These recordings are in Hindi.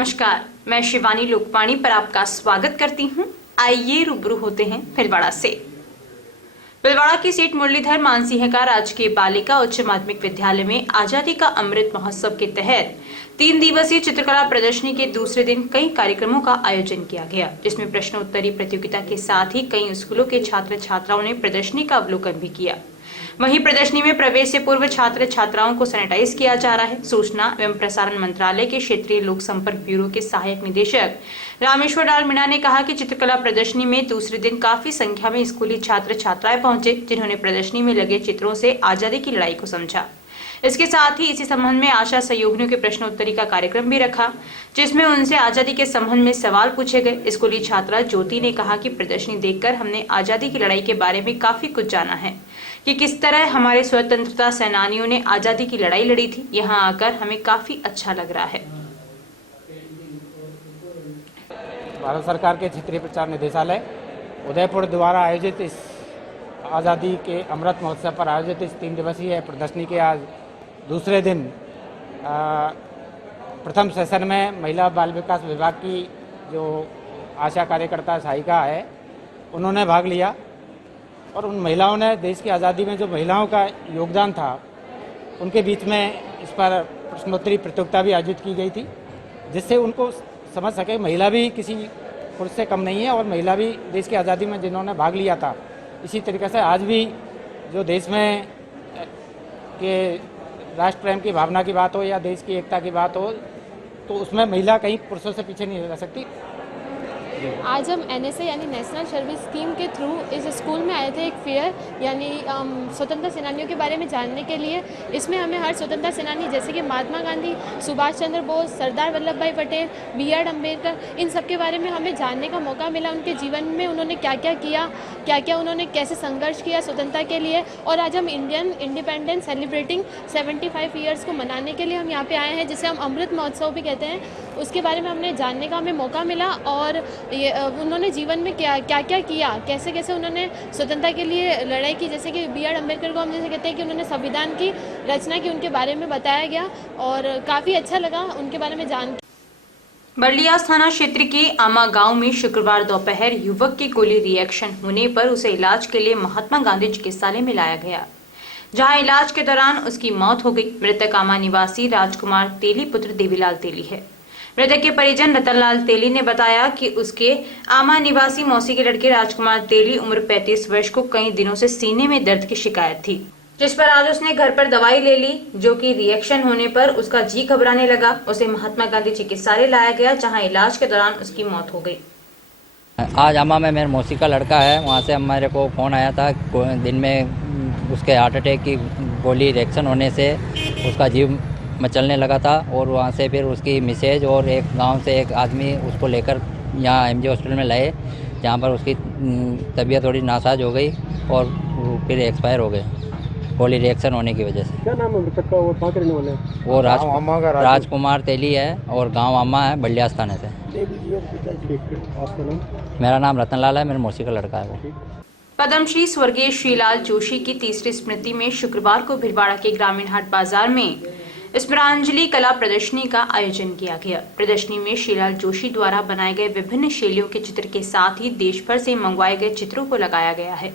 नमस्कार, मैं शिवानी लोकपाणी पर आपका स्वागत करती हूं। आइए रूबरू होते हैं भीलवाड़ा से। भीलवाड़ा की सेठ मुरलीधर मानसिंह का राजकीय बालिका उच्च माध्यमिक विद्यालय में आजादी का अमृत महोत्सव के तहत 3 दिवसीय चित्रकला प्रदर्शनी के दूसरे दिन कई कार्यक्रमों का आयोजन किया गया, जिसमें प्रश्नोत्तरी प्रतियोगिता के साथ ही कई स्कूलों के छात्र छात्राओं ने प्रदर्शनी का अवलोकन भी किया। वहीं प्रदर्शनी में प्रवेश से पूर्व छात्र छात्राओं को सैनिटाइज किया जा रहा है। सूचना एवं प्रसारण मंत्रालय के क्षेत्रीय लोक संपर्क ब्यूरो के सहायक निदेशक रामेश्वर लाल मीणा ने कहा कि चित्रकला प्रदर्शनी में दूसरे दिन काफी संख्या में स्कूली छात्र छात्राएं पहुंचे, जिन्होंने प्रदर्शनी में लगे चित्रों से आजादी की लड़ाई को समझा। इसके साथ ही इसी संबंध में आशा सहयोगियों के प्रश्नोत्तरी का कार्यक्रम भी रखा, जिसमें उनसे आजादी के संबंध में सवाल पूछे गए। स्कूली छात्रा ज्योति ने कहा कि प्रदर्शनी देखकर हमने आजादी की लड़ाई के बारे में काफी कुछ जाना है कि किस तरह हमारे स्वतंत्रता सेनानियों ने आजादी की लड़ाई लड़ी थी। यहाँ आकर हमें काफी अच्छा लग रहा है। भारत सरकार के क्षेत्रीय प्रचार निदेशालय उदयपुर द्वारा आयोजित इस आज़ादी के अमृत महोत्सव पर आयोजित इस 3 दिवसीय प्रदर्शनी के आज दूसरे दिन प्रथम सेशन में महिला बाल विकास विभाग की जो आशा कार्यकर्ता सहायिका है, उन्होंने भाग लिया और उन महिलाओं ने देश की आज़ादी में जो महिलाओं का योगदान था, उनके बीच में इस पर प्रश्नोत्तरी प्रतियोगिता भी आयोजित की गई थी, जिससे उनको समझ सके महिला भी किसी पुरुष से कम नहीं है और महिला भी देश की आज़ादी में जिन्होंने भाग लिया था। इसी तरीके से आज भी जो देश में के राष्ट्र प्रेम की भावना की बात हो या देश की एकता की बात हो, तो उसमें महिला कहीं पुरुषों से पीछे नहीं रह सकती। आज हम NSA यानी नेशनल सर्विस स्कीम के थ्रू इस स्कूल में आए थे एक फेयर यानी स्वतंत्रता सेनानियों के बारे में जानने के लिए। इसमें हमें हर स्वतंत्रता सेनानी जैसे कि महात्मा गांधी, सुभाष चंद्र बोस, सरदार वल्लभ भाई पटेल, B.R. अम्बेडकर, इन सब के बारे में हमें जानने का मौका मिला। उनके जीवन में उन्होंने क्या क्या किया, क्या उन्होंने कैसे संघर्ष किया स्वतंत्रता के लिए। और आज हम इंडियन इंडिपेंडेंस सेलिब्रेटिंग 75 ईयर्स को मनाने के लिए हम यहाँ पे आए हैं, जिसे हम अमृत महोत्सव भी कहते हैं। उसके बारे में हमने जानने का हमें मौका मिला और ये उन्होंने जीवन में क्या किया, कैसे उन्होंने स्वतंत्रता के लिए लड़ाई की। जैसे कि B.R. अम्बेडकर को हम जैसे कहते हैं कि उन्होंने संविधान की रचना की, उनके बारे में बताया गया और काफ़ी अच्छा लगा उनके बारे में जान। बर्लियास थाना क्षेत्र के आमा गांव में शुक्रवार दोपहर युवक के गोली रिएक्शन होने पर उसे इलाज के लिए महात्मा गांधी चिकित्सालय में लाया गया, जहां इलाज के दौरान उसकी मौत हो गई। मृतक आमा निवासी राजकुमार तेली पुत्र देवीलाल तेली है। मृतक के परिजन रतनलाल तेली ने बताया कि उसके आमा निवासी मौसी के लड़के राजकुमार तेली उम्र 35 वर्ष को कई दिनों से सीने में दर्द की शिकायत थी, जिस पर आज उसने घर पर दवाई ले ली, जो कि रिएक्शन होने पर उसका जी घबराने लगा। उसे महात्मा गांधी चिकित्सालय लाया गया, जहां इलाज के दौरान उसकी मौत हो गई। आज आमा में मेरे मौसी का लड़का है, वहाँ से मेरे को फ़ोन आया था। दिन में उसके हार्ट अटैक की गोली रिएक्शन होने से उसका जीव मचलने लगा था और वहाँ से फिर उसकी मिसेज और एक गांव से एक आदमी उसको लेकर यहाँ MG हॉस्पिटल में लाए, जहाँ पर उसकी तबीयत थोड़ी नासाज हो गई और फिर एक्सपायर हो गए गोली रिएक्शन होने की वजह से। क्या नाम है मृतक का और कहाँ के रहने वाले हैं? वो राजकुमार तेली है और गांव अम्मा है, बलियास थाने से। आपका नाम? मेरा नाम रतनलाल है, मेरे मौसी का लड़का है वो। पद्मश्री स्वर्गीय श्रीलाल जोशी की 3री स्मृति में शुक्रवार को भीलवाड़ा के ग्रामीण हाट बाजार में स्मरांजलि कला प्रदर्शनी का आयोजन किया गया। प्रदर्शनी में श्रीलाल जोशी द्वारा बनाए गए विभिन्न शैलियों के चित्र के साथ ही देश भर से मंगवाए गए चित्रों को लगाया गया है।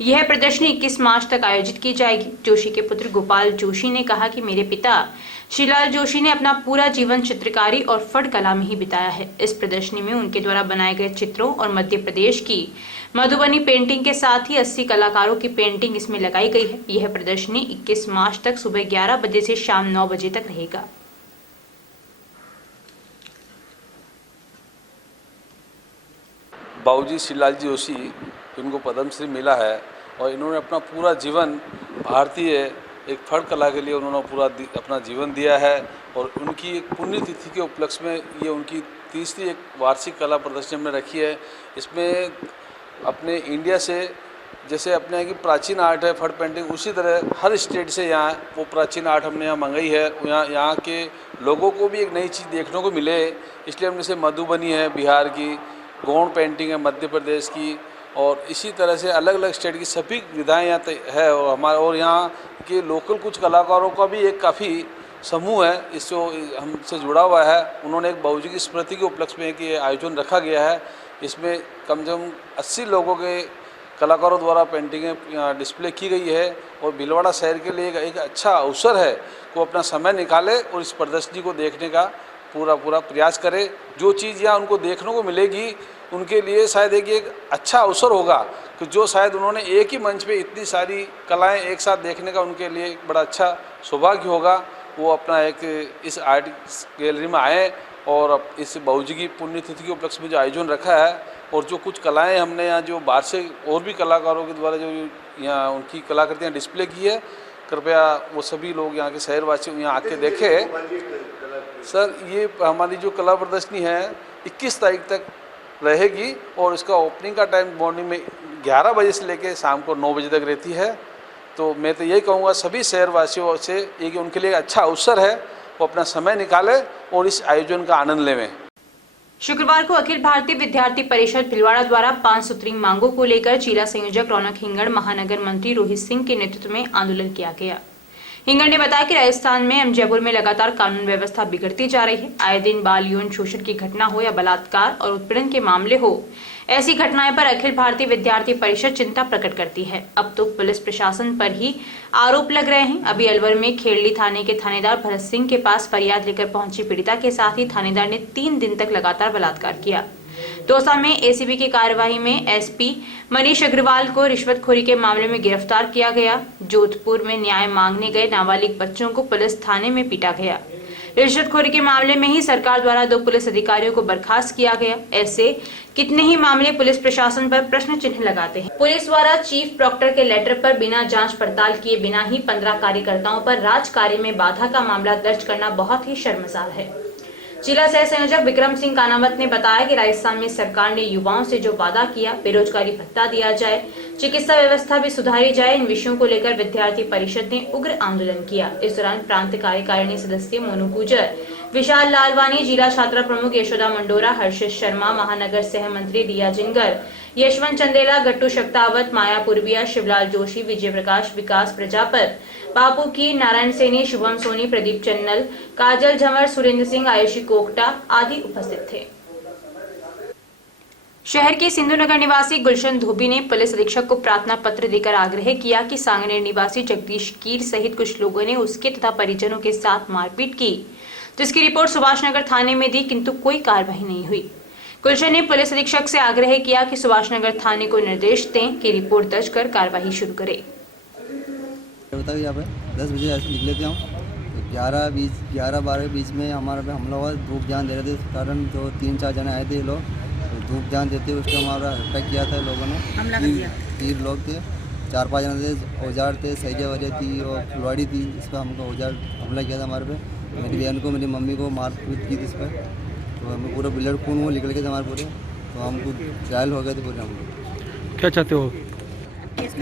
यह प्रदर्शनी 21 मार्च तक आयोजित की जाएगी। जोशी के पुत्र गोपाल जोशी ने कहा कि मेरे पिता श्रीलाल जोशी ने अपना पूरा जीवन चित्रकारी और फट कला में ही बिताया है। इस प्रदर्शनी में उनके द्वारा बनाए गए चित्रों और मध्य प्रदेश की मधुबनी पेंटिंग के साथ ही 80 कलाकारों की पेंटिंग इसमें लगाई गई है। यह प्रदर्शनी 21 मार्च तक सुबह 11 बजे से शाम 9 बजे तक रहेगा। बाबूजी श्रीलाल जोशी, इनको पद्मश्री मिला है और इन्होंने अपना पूरा जीवन भारतीय एक फट कला के लिए उन्होंने पूरा अपना जीवन दिया है। और उनकी एक पुण्यतिथि के उपलक्ष्य में ये उनकी 3री एक वार्षिक कला प्रदर्शनी हमने रखी है। इसमें अपने इंडिया से जैसे अपने यहाँ की प्राचीन आर्ट है फट पेंटिंग, उसी तरह हर स्टेट से यहाँ वो प्राचीन आर्ट हमने यहाँ मंगाई है। यहाँ के लोगों को भी एक नई चीज़ देखने को मिले, इसलिए हमने जैसे मधुबनी है बिहार की, गौड़ पेंटिंग है मध्य प्रदेश की, और इसी तरह से अलग अलग स्टेट की सभी विधाएँ यहाँ है। और हमारे और यहाँ के लोकल कुछ कलाकारों का भी एक काफ़ी समूह है इस जो हमसे जुड़ा हुआ है, उन्होंने एक बाबूजी की स्मृति के उपलक्ष्य में ये आयोजन रखा गया है। इसमें कम से कम 80 लोगों के कलाकारों द्वारा पेंटिंगें डिस्प्ले की गई है और भीलवाड़ा शहर के लिए एक अच्छा अवसर है को अपना समय निकाले और इस प्रदर्शनी को देखने का पूरा प्रयास करे। जो चीज़ यहाँ उनको देखने को मिलेगी उनके लिए शायद एक अच्छा अवसर होगा कि जो शायद उन्होंने एक ही मंच पे इतनी सारी कलाएं एक साथ देखने का उनके लिए एक बड़ा अच्छा सौभाग्य होगा। वो अपना एक इस आर्ट गैलरी में आए और इस बाबूजी की पुण्यतिथि के उपलक्ष्य में जो आयोजन रखा है और जो कुछ कलाएं हमने यहाँ जो बाहर से और भी कलाकारों के द्वारा जो यहाँ उनकी कलाकृतियाँ डिस्प्ले की है, कृपया वो सभी लोग यहाँ के शहरवासी यहाँ आके देखें। सर, ये हमारी जो कला प्रदर्शनी है 21 तारीख तक रहेगी और इसका ओपनिंग का टाइम मॉर्निंग में 11 बजे से लेकर शाम को 9 बजे तक रहती है। तो मैं तो यही कहूँगा सभी शहरवासियों से ये कि उनके लिए अच्छा अवसर है, वो अपना समय निकालें और इस आयोजन का आनंद लें। शुक्रवार को अखिल भारतीय विद्यार्थी परिषद भिलवाड़ा द्वारा 5 सूत्री मांगों को लेकर जिला संयोजक रौनक हिंगड़, महानगर मंत्री रोहित सिंह के नेतृत्व में आंदोलन किया गया। हिंगड़ ने बताया कि राजस्थान में एवं जयपुर में लगातार कानून व्यवस्था बिगड़ती जा रही है। आए दिन बाल यौन शोषण की घटना हो या बलात्कार और उत्पीड़न के मामले हो, ऐसी घटनाएं पर अखिल भारतीय विद्यार्थी परिषद चिंता प्रकट करती है। अब तो पुलिस प्रशासन पर ही आरोप लग रहे हैं। अभी अलवर में खेड़ली थाने के थानेदार भरत सिंह के पास फरियाद लेकर पहुंची पीड़िता के साथ ही थानेदार ने 3 दिन तक लगातार बलात्कार किया। दौसा में एसीबी की कार्यवाही में एसपी मनीष अग्रवाल को रिश्वतखोरी के मामले में गिरफ्तार किया गया। जोधपुर में न्याय मांगने गए नाबालिग बच्चों को पुलिस थाने में पीटा गया। रिश्वतखोरी के मामले में ही सरकार द्वारा 2 पुलिस अधिकारियों को बर्खास्त किया गया। ऐसे कितने ही मामले पुलिस प्रशासन पर प्रश्न चिन्ह लगाते हैं। पुलिस द्वारा चीफ प्रॉक्टर के लेटर पर बिना जांच पड़ताल किए बिना ही 15 कार्यकर्ताओं पर राज कार्य में बाधा का मामला दर्ज करना बहुत ही शर्मसार है। जिला सह संयोजक विक्रम सिंह कानावत ने बताया कि राजस्थान में सरकार ने युवाओं से जो वादा किया, बेरोजगारी भत्ता दिया जाए, चिकित्सा व्यवस्था भी सुधारी जाए, इन विषयों को लेकर विद्यार्थी परिषद ने उग्र आंदोलन किया। इस दौरान प्रांत कार्यकारिणी सदस्य मोनू गुजर, विशाल लालवानी, जिला छात्रा प्रमुख यशोदा मंडोरा, हर्षित शर्मा, महानगर सह मंत्री रिया जिंगर, यशवंत चंदेला, गट्टू शक्तावत, माया पुरबिया, शिवलाल जोशी, विजय प्रकाश, विकास प्रजापत, बापू की, नारायण सैनी, शुभम सोनी, प्रदीप चन्नल, काजल झंवर, सुरेंद्र सिंह, आयुषी कोकटा आदि उपस्थित थे। शहर के सिंधु नगर निवासी गुलशन धोबी ने पुलिस अधीक्षक को प्रार्थना पत्र देकर आग्रह किया कि सांगनेर निवासी जगदीश कीर सहित कुछ लोगों ने उसके तथा परिजनों के साथ मारपीट की, जिसकी रिपोर्ट सुभाष नगर थाने में दी, किंतु कोई कार्रवाई नहीं हुई। गुलशन ने पुलिस अधीक्षक से आग्रह किया कि सुभाष नगर थाने को निर्देश दें कि रिपोर्ट दर्ज कर कार्रवाई शुरू करे। बताओ यहाँ पे 10 बजे ऐसे निकले थे हम, 11-12 बीच में हमारे पे हमला हुआ। धूप जान दे रहे थे, इस कारण तो 3-4 जने आए थे लोग, तो धूप जान देते उस टाइम हमारा अटैक किया था लोगों ने। 3 लोग थे, 4-5 जने थे, औजार थे, सैजा वजह थी और फुलवाड़ी थी, इस पर हमको औजार हमला किया था हमारे पे। मेरी बहन को, मेरी मम्मी को मारपीट की थी इस पर, तो हमें पूरा ब्लड खून वो निकल गए थे हमारे पूरे, तो हमको घायल हो गए थे पूरे। हम क्या चाहते हो? केस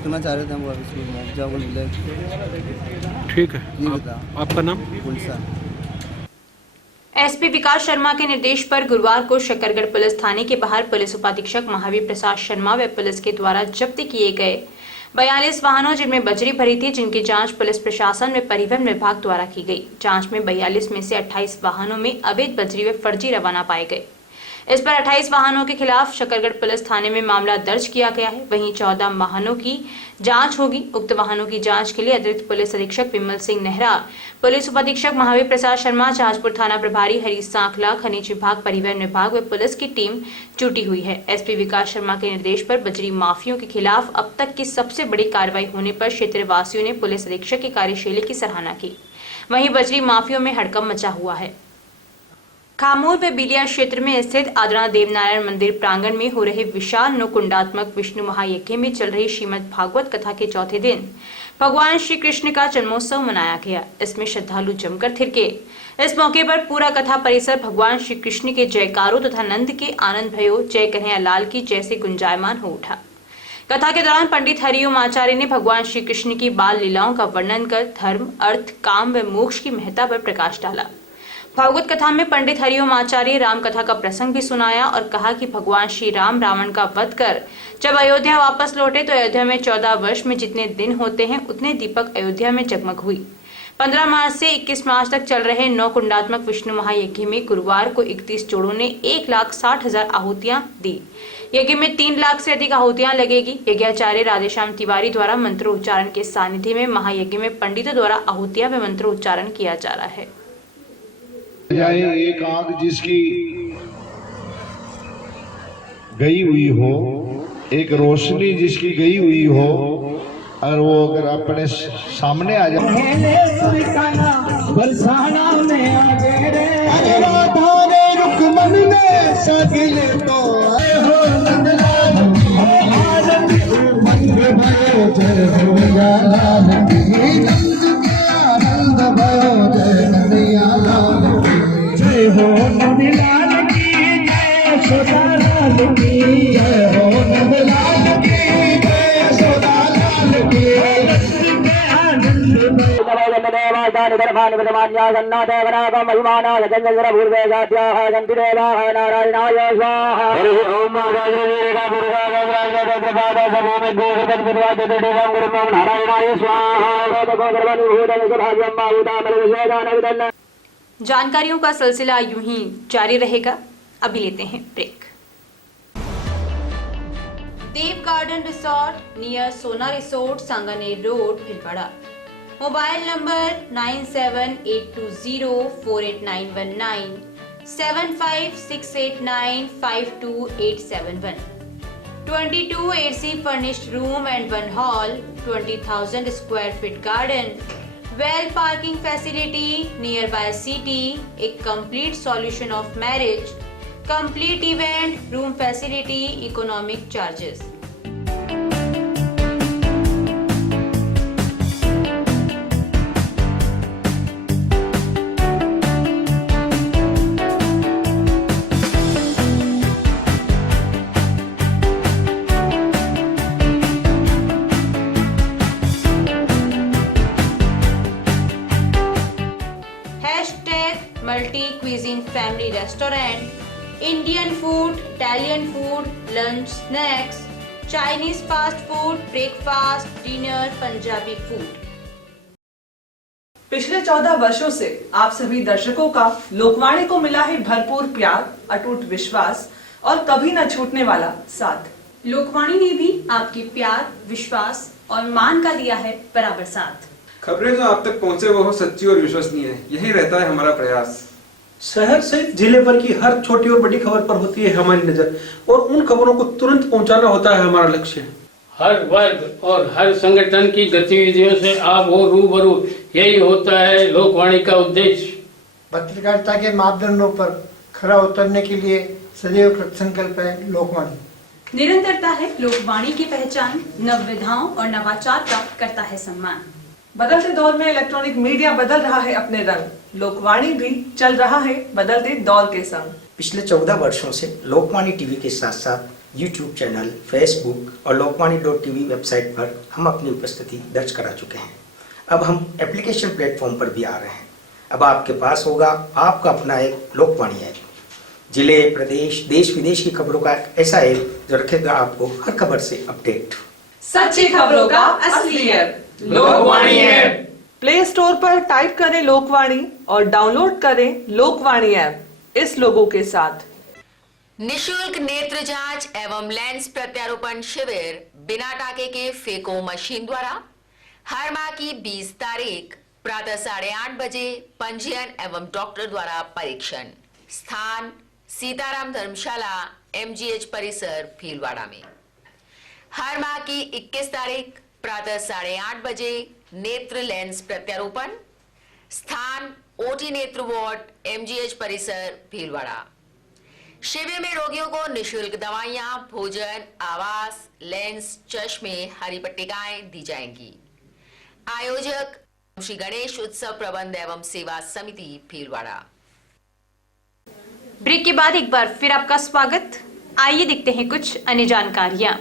करना चाह रहे थे हम, मुआवजा को मिले। ठीक है, ये बता आपका नाम? पुलिस। एसपी विकास शर्मा के निर्देश पर गुरुवार को शकरगढ़ पुलिस थाने के बाहर पुलिस उपाधीक्षक महावीर प्रसाद शर्मा व पुलिस के द्वारा जब्त किए गए 42 वाहनों जिनमें बजरी भरी थी, जिनकी जांच पुलिस प्रशासन व परिवहन विभाग द्वारा की गई। जांच में 42 में से 28 वाहनों में अवैध बजरी व फर्जी रवाना पाए गए। इस पर 28 वाहनों के खिलाफ शकरगढ़ पुलिस थाने में मामला दर्ज किया गया है। वहीं 14 वाहनों की जांच होगी। उक्त वाहनों की जांच के लिए अतिरिक्त पुलिस अधीक्षक विमल सिंह नेहरा, पुलिस उपाधीक्षक महावीर प्रसाद शर्मा, जहाजपुर थाना प्रभारी हरीश सांखला, खनिज विभाग, परिवहन विभाग व पुलिस की टीम जुटी हुई है। एसपी विकास शर्मा के निर्देश पर बजरी माफियों के खिलाफ अब तक की सबसे बड़ी कार्रवाई होने पर क्षेत्रवासियों ने पुलिस अधीक्षक की कार्यशैली की सराहना की। वहीं बजरी माफियों में हड़कंप मचा हुआ है। खामोर व बिलिया क्षेत्र में स्थित आदरणा देवनारायण मंदिर प्रांगण में हो रहे विशाल नौकुंडात्मक विष्णु महायज्ञ में चल रही श्रीमद् भागवत कथा के चौथे दिन भगवान श्री कृष्ण का जन्मोत्सव मनाया गया। इसमें श्रद्धालु जमकर थिरके। इस मौके पर पूरा कथा परिसर भगवान श्री कृष्ण के जयकारों तथा नंद के आनंद भयो जय कन्हैया लाल की जैसे गुंजायमान हो उठा। कथा के दौरान पंडित हरिओम आचार्य ने भगवान श्री कृष्ण की बाल लीलाओं का वर्णन कर धर्म, अर्थ, काम व मोक्ष की महत्ता पर प्रकाश डाला। भागवत कथा में पंडित हरिओम आचार्य राम कथा का प्रसंग भी सुनाया और कहा कि भगवान श्री राम रावण का वध कर जब अयोध्या वापस लौटे तो अयोध्या में 14 वर्ष में जितने दिन होते हैं उतने दीपक अयोध्या में जगमग हुई। 15 मार्च से 21 मार्च तक चल रहे 9 कुंडात्मक विष्णु महायज्ञ में गुरुवार को 31 जोड़ों ने 1,60,000 आहुतियां दी। यज्ञ में 3 लाख से अधिक आहुतियां लगेगी। यज्ञाचार्य राधेश्याम तिवारी द्वारा मंत्रोच्चारण के सानिध्य में महायज्ञ में पंडितों द्वारा आहुतियां व मंत्रोच्चारण किया जा रहा है। एक आंख जिसकी गई हुई हो, एक रोशनी जिसकी गई हुई हो, और वो अगर अपने सामने आ जाए जानकारियों का सिलसिला यूं ही जारी रहेगा। अभी लेते हैं ब्रेक। देव गार्डन रिसोर्ट नियर सोना resort, Sanganer road, Bhilwara. Mobile number 9782048919, 7568952871। 22 AC furnished room and 1 hall, 20,000 square feet garden, well parking facility nearby city, a complete solution of marriage, complete event, room facility, economic charges. Multi cuisine family restaurant, Indian food, Italian food, lunch, snacks, Chinese fast food, breakfast, dinner, Punjabi food. पिछले 14 वर्षों से आप सभी दर्शकों का लोकवाणी को मिला है भरपूर प्यार, अटूट विश्वास और कभी न छूटने वाला साथ। लोकवाणी ने भी आपके प्यार, विश्वास और मान का दिया है बराबर साथ। खबरें जो आप तक पहुंचे वो हो सच्ची और विश्वसनीय है, यही रहता है हमारा प्रयास। शहर से जिले भर की हर छोटी और बड़ी खबर पर होती है हमारी नजर, और उन खबरों को तुरंत पहुंचाना होता है हमारा लक्ष्य। हर वर्ग और हर संगठन की गतिविधियों से आप हो रूबरू, यही होता है लोकवाणी का उद्देश्य। पत्रकारिता के मापदंडों पर खरा उतरने के लिए सदैव कृतसंकल्प है लोकवाणी। निरंतरता है लोकवाणी की पहचान, नव विधाओं और नवाचार का करता है सम्मान। बदलते दौर में इलेक्ट्रॉनिक मीडिया बदल रहा है अपने रंग, लोकवाणी भी चल रहा है बदलते दौर के संग। पिछले 14 वर्षों से लोकवाणी टीवी के साथ साथ यूट्यूब चैनल, फेसबुक और लोकवाणी.tv वेबसाइट पर हम अपनी उपस्थिति दर्ज करा चुके हैं। अब हम एप्लीकेशन प्लेटफॉर्म पर भी आ रहे हैं। अब आपके पास होगा आपका अपना एक लोकवाणी ऐप, जिले, प्रदेश, देश विदेश की खबरों का ऐसा ऐप जो रखेगा आपको हर खबर से अपडेट। सच्ची खबरों का असली app Lokvani app. Play store पर टाइप करें लोकवाणी और डाउनलोड करें लोकवाणी ऐप इस लोगो के साथ। निशुल्क नेत्र जांच एवं लेंस प्रत्यारोपण शिविर बिना टाके के फेको मशीन द्वारा हर माह की 20 तारीख प्रातः 8:30 बजे पंजीयन एवं डॉक्टर द्वारा परीक्षण। स्थान सीताराम धर्मशाला, MGH परिसर, भीलवाड़ा में। हर माह की 21 तारीख प्रातः 8:30 बजे नेत्र लेंस प्रत्यारोपण। स्थान OT नेत्र वार्ड, MGH परिसर, भीलवाड़ा। शिविर में रोगियों को निशुल्क दवाइयां, भोजन, आवास, लेंस, चश्मे, हरी पट्टिकाएं दी जाएंगी। आयोजक श्री गणेश उत्सव प्रबंध एवं सेवा समिति, भीलवाड़ा। ब्रेक के बाद एक बार फिर आपका स्वागत। आइए देखते हैं कुछ अन्य जानकारियां।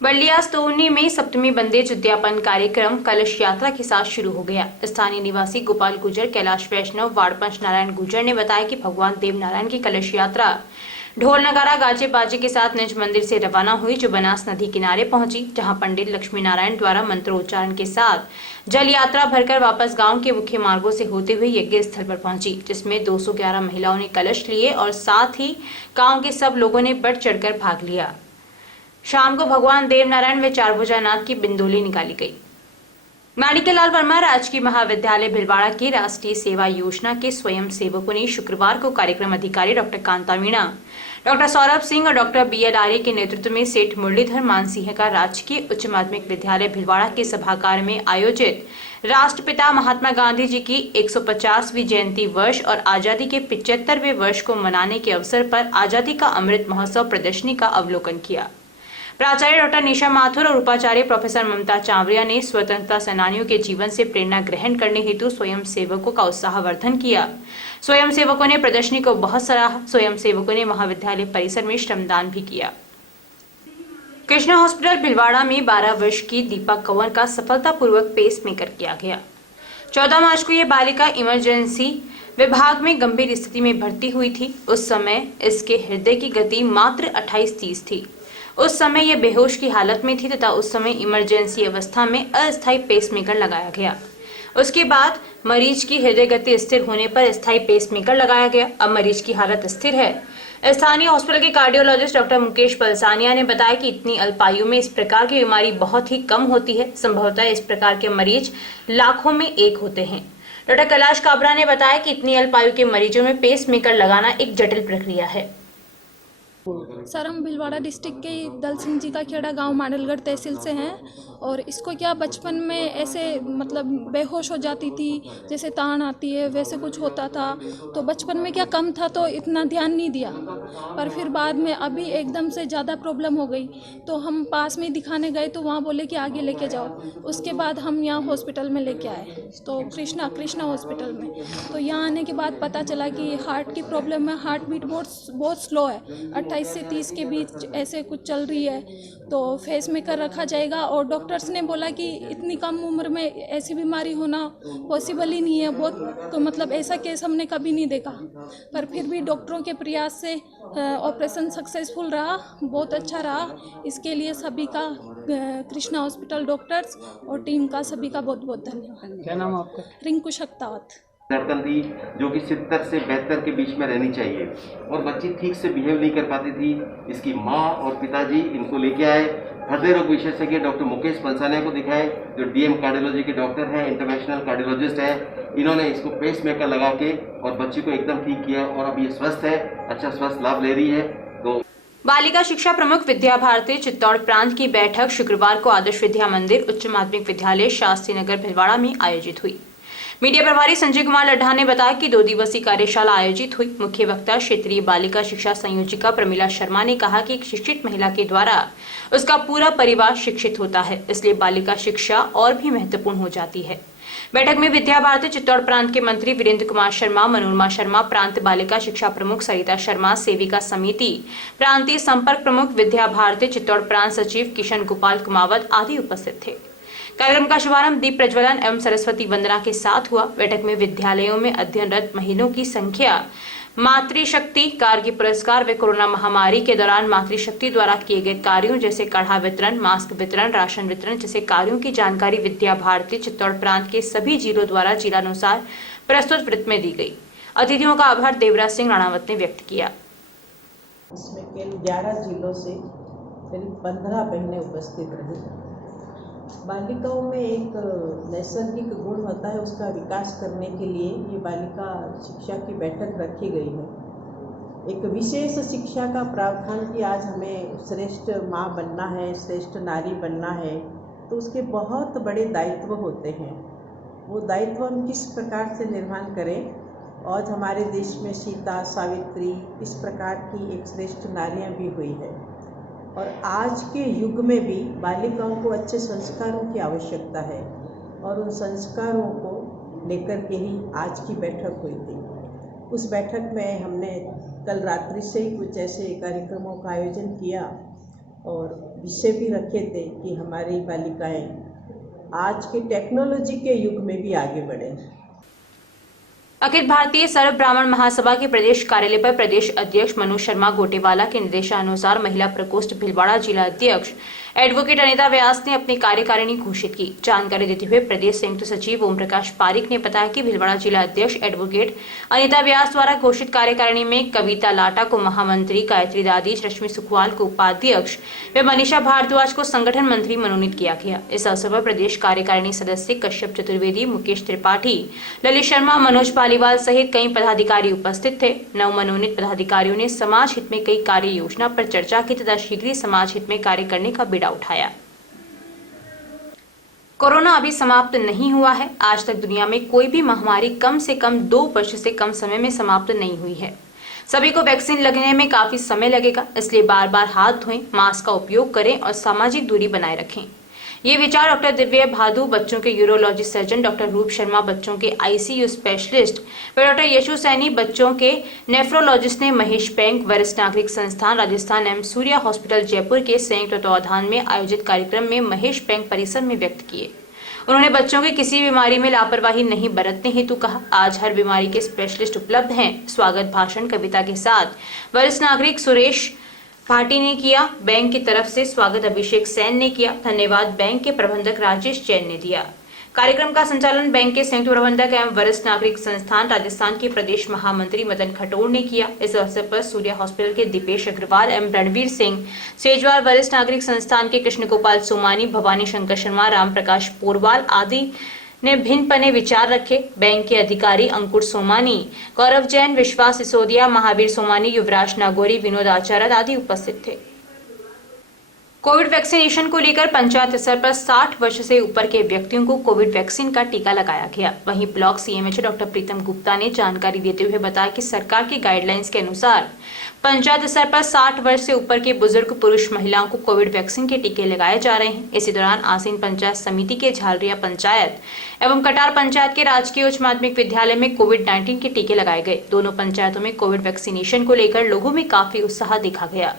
बल्लियास्तोनी में सप्तमी बंदेज उद्यापन कार्यक्रम कलश यात्रा के साथ शुरू हो गया। स्थानीय निवासी गोपाल गुजर, कैलाश वैष्णव, वाड़पंच नारायण गुजर ने बताया कि भगवान देव नारायण की कलश यात्रा ढोल नगारा गाजे बाजे के साथ निज मंदिर से रवाना हुई, जो बनास नदी किनारे पहुंची, जहां पंडित लक्ष्मी नारायण द्वारा मंत्रोच्चारण के साथ जल यात्रा भरकर वापस गांव के मुख्य मार्गों से होते हुए यज्ञ स्थल पर पहुंची, जिसमें 211 महिलाओं ने कलश लिए और साथ ही गांव के सब लोगों ने बढ़ चढ़कर भाग लिया। शाम को भगवान देवनारायण व चारभुजानाथ की बिंदोली निकाली गई। माणिक्यलाल वर्मा राजकीय महाविद्यालय भिलवाड़ा की राष्ट्रीय सेवा योजना के स्वयं सेवकों ने शुक्रवार को कार्यक्रम अधिकारी डॉक्टर कांता मीणा, डॉक्टर सौरभ सिंह और डॉक्टर BL आर्य के नेतृत्व में सेठ मुरलीधर मानसिंह का राजकीय उच्च माध्यमिक विद्यालय भिलवाड़ा के सभागार में आयोजित राष्ट्रपिता महात्मा गांधी जी की 150वीं जयंती वर्ष और आजादी के 75वें वर्ष को मनाने के अवसर पर आजादी का अमृत महोत्सव प्रदर्शनी का अवलोकन किया। प्राचार्य डॉक्टर निशा माथुर और उपाचार्य प्रोफेसर ममता चावरिया ने स्वतंत्रता सेनानियों के जीवन से प्रेरणा ग्रहण करने हेतु स्वयं सेवकों का उत्साहवर्धन किया। स्वयं सेवकों ने प्रदर्शनी को बहुत सराहा। स्वयं सेवकों ने महाविद्यालय परिसर में श्रमदान भी किया। कृष्णा हॉस्पिटल भिलवाड़ा में 12 वर्ष की दीपा कंवर का सफलतापूर्वक पेसमेकर किया गया। 14 मार्च को यह बालिका इमरजेंसी विभाग में गंभीर स्थिति में भर्ती हुई थी। उस समय इसके हृदय की गति मात्र 28-30 थी। उस समय यह बेहोश की हालत में थी तथा उस समय इमरजेंसी अवस्था में अस्थायी पेसमेकर लगाया गया। उसके बाद मरीज की हृदय गति स्थिर होने पर स्थायी पेसमेकर लगाया गया। अब मरीज की हालत स्थिर है। स्थानीय हॉस्पिटल के कार्डियोलॉजिस्ट डॉक्टर मुकेश पलसानिया ने बताया कि इतनी अल्प आयु में इस प्रकार की बीमारी बहुत ही कम होती है। संभवतः इस प्रकार के मरीज लाखों में एक होते हैं। डॉक्टर कैलाश काबरा ने बताया कि इतनी अल्प आयु के मरीजों में पेसमेकर लगाना एक जटिल प्रक्रिया है। सर, हम भिलवाड़ा डिस्ट्रिक्ट के दल सिंह जी का खेड़ा गांव मांडलगढ़ तहसील से हैं और इसको क्या बचपन में ऐसे मतलब बेहोश हो जाती थी, जैसे तान आती है वैसे कुछ होता था। तो बचपन में क्या कम था तो इतना ध्यान नहीं दिया, पर फिर बाद में अभी एकदम से ज़्यादा प्रॉब्लम हो गई तो हम पास में दिखाने गए तो वहाँ बोले कि आगे लेके जाओ। उसके बाद हम यहाँ हॉस्पिटल में लेके आए तो कृष्णा हॉस्पिटल में। तो यहाँ आने के बाद पता चला कि हार्ट की प्रॉब्लम है, हार्ट बीट बहुत स्लो है, 28 से 30 के बीच ऐसे कुछ चल रही है। तो फेस मेकर रखा जाएगा और डॉक्टर्स ने बोला कि इतनी कम उम्र में ऐसी बीमारी होना पॉसिबल ही नहीं है, बहुत मतलब ऐसा केस हमने कभी नहीं देखा। पर फिर भी डॉक्टरों के प्रयास से ऑपरेशन सक्सेसफुल रहा, बहुत अच्छा रहा। इसके लिए सभी का कृष्णा हॉस्पिटल डॉक्टर्स और टीम का सभी का बहुत बहुत धन्यवाद। क्या नाम आपका? रिंकू शक्तावत। धड़कन थी जो कि 70 से 72 के बीच में रहनी चाहिए और बच्ची ठीक से बिहेव नहीं कर पाती थी। इसकी माँ और पिताजी इनको लेके आए, हृदय रोग विशेषज्ञ डॉक्टर मुकेश पलसानिया को दिखाए, जो DM कार्डियोलॉजी के डॉक्टर हैं, इंटरनेशनल कार्डियोलॉजिस्ट हैं। इन्होंने इसको पेसमेकर लगा के और बच्ची को एकदम ठीक किया और अब ये स्वस्थ है, अच्छा स्वस्थ लाभ ले रही है। तो बालिका शिक्षा प्रमुख विद्या भारती चित्तौड़ प्रांत की बैठक शुक्रवार को आदर्श विद्या मंदिर उच्च माध्यमिक विद्यालय शास्त्री नगर भिलवाड़ा में आयोजित हुई। मीडिया प्रभारी संजय कुमार लड्ढा ने बताया कि 2 दिवसीय कार्यशाला आयोजित हुई। मुख्य वक्ता क्षेत्रीय बालिका शिक्षा संयोजिका प्रमिला शर्मा ने कहा कि एक शिक्षित महिला के द्वारा उसका पूरा परिवार शिक्षित होता है, इसलिए बालिका शिक्षा और भी महत्वपूर्ण हो जाती है। बैठक में विद्या भारती चित्तौड़ प्रांत के मंत्री वीरेंद्र कुमार शर्मा, मनोरमा शर्मा, प्रांत बालिका शिक्षा प्रमुख सरिता शर्मा, सेविका समिति प्रांतीय संपर्क प्रमुख विद्या भारती चित्तौड़ प्रांत सचिव किशन गोपाल कुमावत आदि उपस्थित थे। कार्यक्रम का शुभारंभ दीप प्रज्वलन एवं सरस्वती वंदना के साथ हुआ। बैठक में विद्यालयों में अध्ययनरत महिलाओं की संख्या, मातृशक्ति कारगी पुरस्कार व कोरोना महामारी के दौरान मातृशक्ति द्वारा किए गए कार्यों जैसे काढ़ा वितरण, मास्क वितरण, राशन वितरण जैसे कार्यों की जानकारी विद्या भारती चित्तौड़ प्रांत के सभी जिलों द्वारा जिलानुसार प्रस्तुत वृत्त में दी गई। अतिथियों का आभार देवराज सिंह राणावत ने व्यक्त किया। इसमें केवल 11 जिलों से करीब 15 बहनें उपस्थित रही। बालिकाओं में एक नैसर्गिक गुण होता है, उसका विकास करने के लिए ये बालिका शिक्षा की बैठक रखी गई है। एक विशेष शिक्षा का प्रावधान कि आज हमें श्रेष्ठ माँ बनना है, श्रेष्ठ नारी बनना है, तो उसके बहुत बड़े दायित्व होते हैं। वो दायित्व हम किस प्रकार से निर्वहन करें। आज हमारे देश में सीता, सावित्री इस प्रकार की एक श्रेष्ठ नारियाँ भी हुई है और आज के युग में भी बालिकाओं को अच्छे संस्कारों की आवश्यकता है और उन संस्कारों को लेकर के ही आज की बैठक हुई थी। उस बैठक में हमने कल रात्रि से ही कुछ ऐसे कार्यक्रमों का आयोजन किया और विषय भी रखे थे कि हमारी बालिकाएं आज के टेक्नोलॉजी के युग में भी आगे बढ़ें। अखिल भारतीय सर्व ब्राह्मण महासभा के प्रदेश कार्यालय पर प्रदेश अध्यक्ष मनोज शर्मा गोटेवाला के निर्देशानुसार महिला प्रकोष्ठ भीलवाड़ा जिला अध्यक्ष एडवोकेट अनिता व्यास ने अपनी कार्यकारिणी घोषित की। जानकारी देते हुए प्रदेश संयुक्त सचिव ओम प्रकाश पारिक ने बताया कि भीलवाड़ा जिला अध्यक्ष एडवोकेट अनिता व्यास द्वारा घोषित कार्यकारिणी में कविता लाटा को महामंत्री, गायत्री दादीज, रश्मि सुखवाल को उपाध्यक्ष व मनीषा भारद्वाज को संगठन मंत्री मनोनीत किया गया। इस अवसर पर प्रदेश कार्यकारिणी सदस्य कश्यप चतुर्वेदी, मुकेश त्रिपाठी, ललित शर्मा, मनोज पालीवाल सहित कई पदाधिकारी उपस्थित थे। नवमनोनीत पदाधिकारियों ने समाज हित में कई कार्य योजना पर चर्चा की तथा शीघ्र ही समाज हित में कार्य करने का बीड़ा उठाया। कोरोना अभी समाप्त नहीं हुआ है। आज तक दुनिया में कोई भी महामारी कम से कम 2 वर्ष से कम समय में समाप्त नहीं हुई है। सभी को वैक्सीन लगने में काफी समय लगेगा, इसलिए बार बार हाथ धोएं, मास्क का उपयोग करें और सामाजिक दूरी बनाए रखें। ये विचार डॉक्टर दिव्य भादु, बच्चों के यूरोलॉजी सर्जन डॉक्टर रूप शर्मा, बच्चों के आईसीयू स्पेशलिस्ट व डॉक्टर यशु सैनी, बच्चों के नेफ्रोलॉजिस्ट ने महेश बैंक, वरिष्ठ नागरिक संस्थान राजस्थान एवं सूर्या हॉस्पिटल जयपुर के संयुक्त तत्वावधान में आयोजित कार्यक्रम में महेश बैंक परिसर में व्यक्त किए। उन्होंने बच्चों की किसी बीमारी में लापरवाही नहीं बरतने हेतु कहा। आज हर बीमारी के स्पेशलिस्ट उपलब्ध हैं। स्वागत भाषण कविता के साथ वरिष्ठ नागरिक सुरेश भाटी ने किया। बैंक की तरफ से स्वागत अभिषेक सैन ने किया। धन्यवाद बैंक के प्रबंधक राजेश जैन ने दिया। कार्यक्रम का संचालन बैंक के संयुक्त प्रबंधक एवं वरिष्ठ नागरिक संस्थान राजस्थान के प्रदेश महामंत्री मदन खटोर ने किया। इस अवसर पर सूर्या हॉस्पिटल के दीपेश अग्रवाल एवं रणवीर सिंह सेजवाल, वरिष्ठ नागरिक संस्थान के कृष्ण गोपाल सोमानी, भवानी शंकर शर्मा, राम प्रकाश पोरवाल आदि ने भिन्न पने विचार रखे। बैंक के अधिकारी अंकुर सोमानी, गौरव जैन, विश्वास सिसोदिया, महावीर सोमानी, युवराज नागौरी, विनोद आचार्य आदि उपस्थित थे। कोविड वैक्सीनेशन को लेकर पंचायत स्तर पर 60 वर्ष से ऊपर के व्यक्तियों को कोविड वैक्सीन का टीका लगाया गया। वहीं ब्लॉक सीएमएचओ डॉक्टर प्रीतम गुप्ता ने जानकारी देते हुए बताया कि सरकार की गाइडलाइंस के अनुसार पंचायत स्तर पर 60 वर्ष से ऊपर के बुजुर्ग पुरुष महिलाओं को कोविड वैक्सीन के टीके लगाए जा रहे हैं। इसी दौरान आसीन पंचायत समिति के झालरिया पंचायत एवं कटार पंचायत के राजकीय उच्च माध्यमिक विद्यालय में कोविड-19 के टीके लगाए गए। दोनों पंचायतों में कोविड वैक्सीनेशन को लेकर लोगों में काफी उत्साह देखा गया।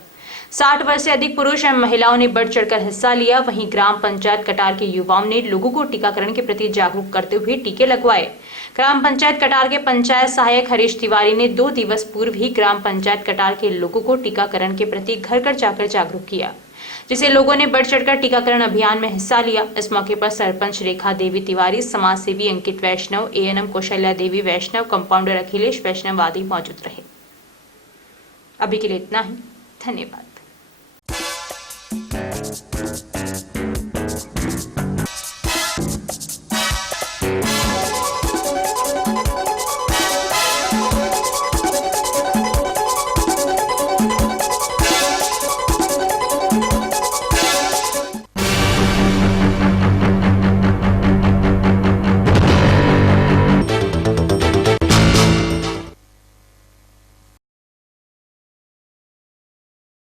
60 वर्ष से अधिक पुरुष एवं महिलाओं ने बढ़ चढ़कर हिस्सा लिया। वहीं ग्राम पंचायत कटार के युवाओं ने लोगों को टीकाकरण के प्रति जागरूक करते हुए टीके लगवाए। ग्राम पंचायत कटार के पंचायत सहायक हरीश तिवारी ने 2 दिवस पूर्व ही ग्राम पंचायत कटार के लोगों को टीकाकरण के प्रति घर घर जाकर जागरूक किया, जिसे लोगों ने बढ़ चढ़कर टीकाकरण अभियान में हिस्सा लिया। इस मौके पर सरपंच रेखा देवी तिवारी, समाज सेवी अंकित वैष्णव, एएनएम कौशल्या देवी वैष्णव, कंपाउंडर अखिलेश वैष्णव आदि मौजूद रहे। अभी के लिए इतना ही। धन्यवाद।